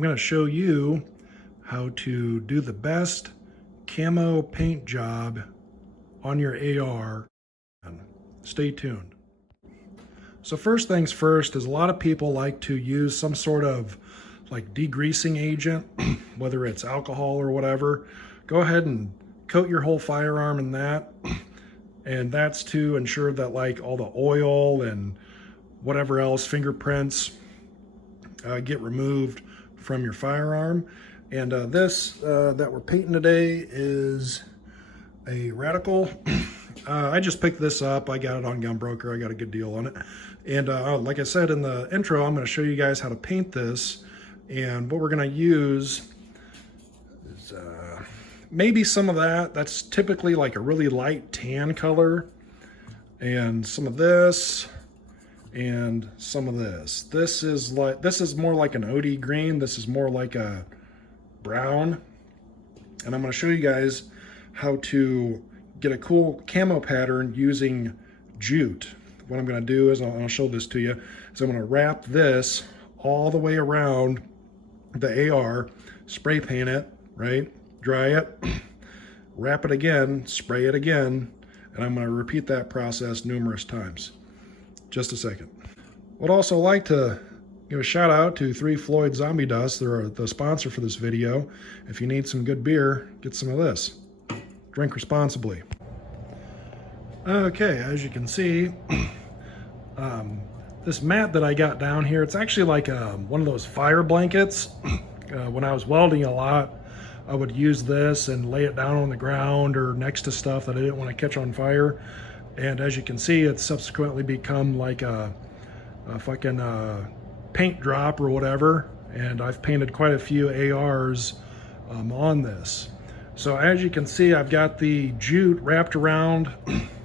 I'm going to show you how to do the best camo paint job on your AR. Stay tuned. So first things first is a lot of people like to use some sort of like degreasing agent, whether it's alcohol or whatever. Go ahead and coat your whole firearm in that. And that's to ensure that like all the oil and whatever else, fingerprints, get removed from your firearm. And this that we're painting today is a Radical. I just picked this up. I got it on Gunbroker. I got a good deal on it. And like I said in the intro, I'm going to show you guys how to paint this. And what we're going to use is maybe some of that. That's typically like a really light tan color. And some of this. And some of this. This is more like an OD green. This is more like a brown. And I'm going to show you guys how to get a cool camo pattern using jute. What I'm going to do is, I'll show this to you, is I'm going to wrap this all the way around the AR, spray paint it, right? Dry it, wrap it again, spray it again, and I'm going to repeat that process numerous times. Just a second. Would also like to give a shout out to 3 Floyd Zombie Dust. They're the sponsor for this video. If you need some good beer, get some of this. Drink responsibly. Okay, as you can see, this mat that I got down here, it's actually like one of those fire blankets. When I was welding a lot, I would use this and lay it down on the ground or next to stuff that I didn't want to catch on fire. And as you can see, it's subsequently become like a fucking paint drop or whatever. And I've painted quite a few ARs on this. So as you can see, I've got the jute wrapped around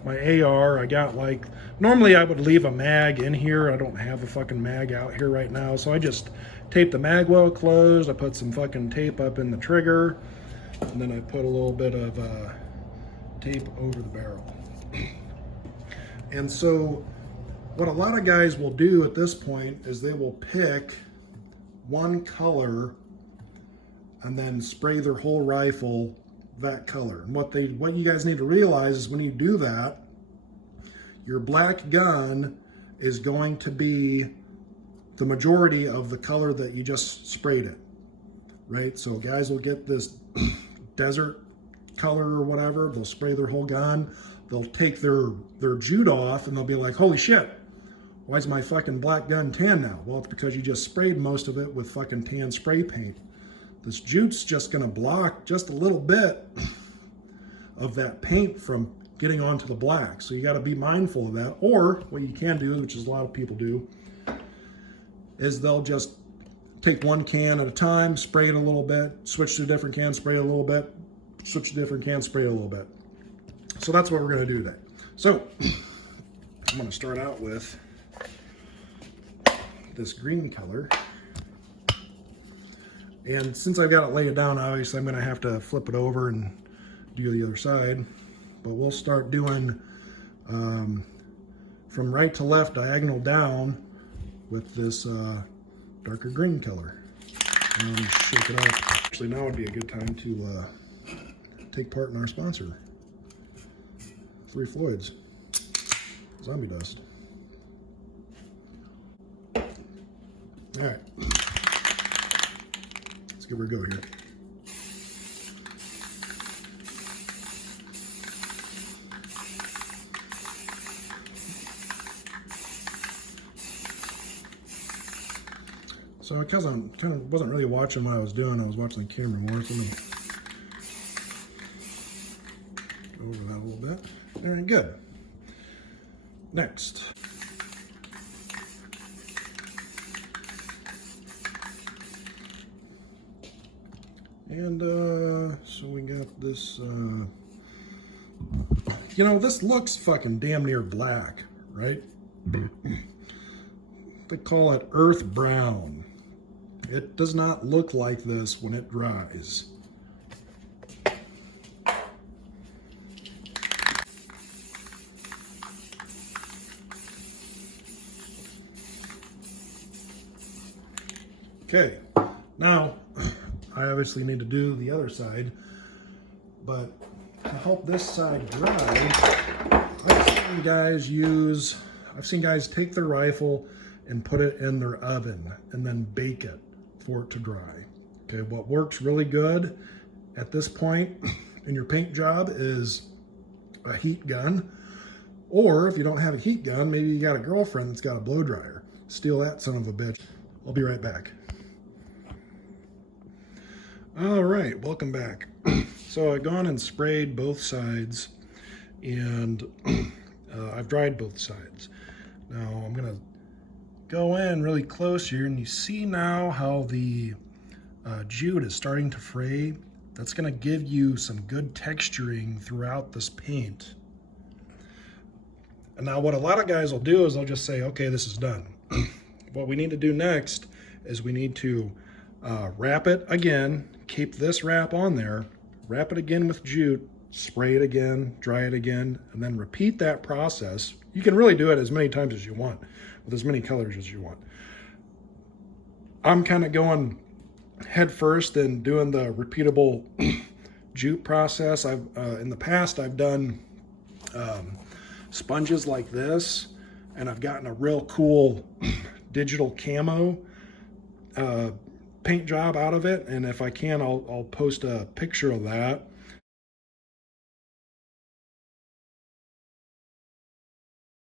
my AR. I got like, normally I would leave a mag in here. I don't have a fucking mag out here right now. So I just taped the mag well closed. I put some fucking tape up in the trigger. And then I put a little bit of tape over the barrel. And so what a lot of guys will do at this point is they will pick one color and then spray their whole rifle that color. And what you guys need to realize is when you do that, your black gun is going to be the majority of the color that you just sprayed it, right? So guys will get this desert color or whatever, they'll spray their whole gun, they'll take their jute off and they'll be like, holy shit, why is my fucking black gun tan now? Well, it's because you just sprayed most of it with fucking tan spray paint. This jute's just gonna block just a little bit of that paint from getting onto the black. So you gotta be mindful of that. Or what you can do, which is a lot of people do, is they'll just take one can at a time, spray it a little bit, switch to a different can, spray it a little bit, switch to a different can, spray it a little bit. So that's what we're gonna do today. So I'm gonna start out with this green color. And since I've got it laid down, obviously I'm going to have to flip it over and do the other side. But we'll start doing from right to left, diagonal down with this darker green color. And shake it off. Actually, now would be a good time to take part in our sponsor, 3 Floyds Zombie Dust. All right. Let's give her a go here. So because I'm kind of wasn't really watching what I was doing, I was watching the camera more. So I'm gonna go over that a little bit. All right, good. Next. And so we got this, you know, this looks fucking damn near black, right? They call it earth brown. It does not look like this when it dries. Okay, Now, I obviously need to do the other side, but to help this side dry, I've seen guys take their rifle and put it in their oven and then bake it for it to dry. Okay, what works really good at this point in your paint job is a heat gun, or if you don't have a heat gun, maybe you got a girlfriend that's got a blow dryer. Steal that son of a bitch. I'll be right back. All right, welcome back. So I've gone and sprayed both sides, and I've dried both sides. Now I'm gonna go in really close here, and you see now how the jute is starting to fray. That's gonna give you some good texturing throughout this paint. And now what a lot of guys will do is they'll just say, okay, this is done. What we need to do next is we need to wrap it again, keep this wrap on there, wrap it again with jute, spray it again, dry it again, and then repeat that process. You can really do it as many times as you want, with as many colors as you want. I'm kind of going head first and doing the repeatable jute process. In the past, I've done sponges like this, and I've gotten a real cool digital camo paint job out of it, and if I can, I'll post a picture of that.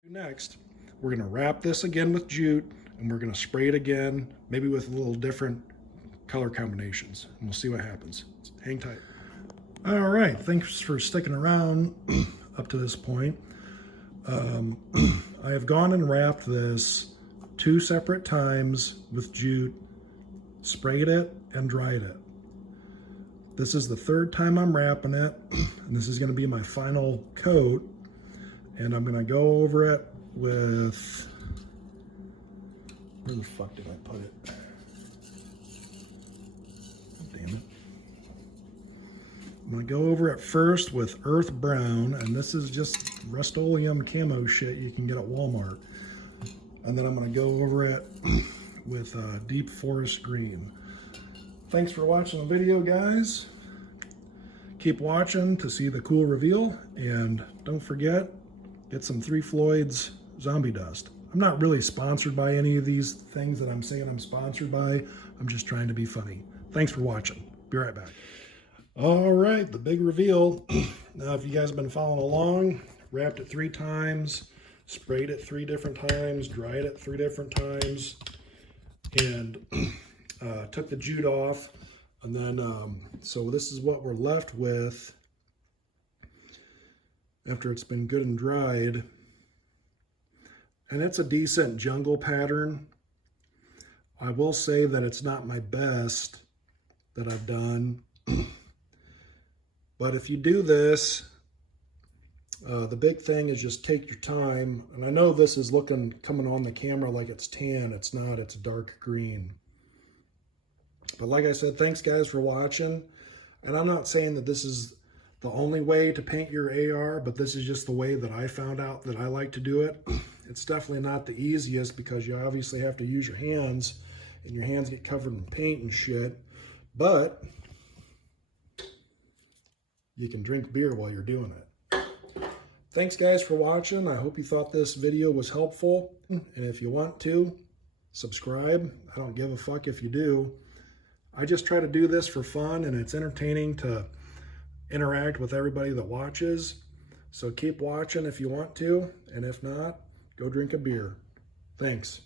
Next, we're going to wrap this again with jute, and we're going to spray it again, maybe with a little different color combinations, and we'll see what happens. Hang tight. All right, thanks for sticking around up to this point. I have gone and wrapped this 2 separate times with jute, sprayed it and dried it. This is the 3rd time I'm wrapping it, and this is going to be my final coat. And I'm going to go over it with, where the fuck did I put it? Damn it. I'm going to go over it first with earth brown, and this is just Rust-Oleum camo shit you can get at Walmart. And then I'm going to go over it with deep forest green. Thanks for watching the video, guys. Keep watching to see the cool reveal, and don't forget, get some 3 Floyd's zombie dust. I'm not really sponsored by any of these things that I'm saying I'm sponsored by. I'm just trying to be funny. Thanks for watching. Be right back. All right, the big reveal. Now, if you guys have been following along, wrapped it 3 times, sprayed it 3 different times, dried it 3 different times, and took the jute off. And then, so this is what we're left with after it's been good and dried. And it's a decent jungle pattern. I will say that it's not my best that I've done. But if you do this, the big thing is just take your time. And I know this is coming on the camera like it's tan. It's not, it's dark green. But like I said, thanks guys for watching. And I'm not saying that this is the only way to paint your AR, but this is just the way that I found out that I like to do it. It's definitely not the easiest because you obviously have to use your hands, and your hands get covered in paint and shit. But you can drink beer while you're doing it. Thanks guys for watching. I hope you thought this video was helpful. And if you want to, subscribe. I don't give a fuck if you do. I just try to do this for fun, and it's entertaining to interact with everybody that watches. So keep watching if you want to, and if not, go drink a beer. Thanks.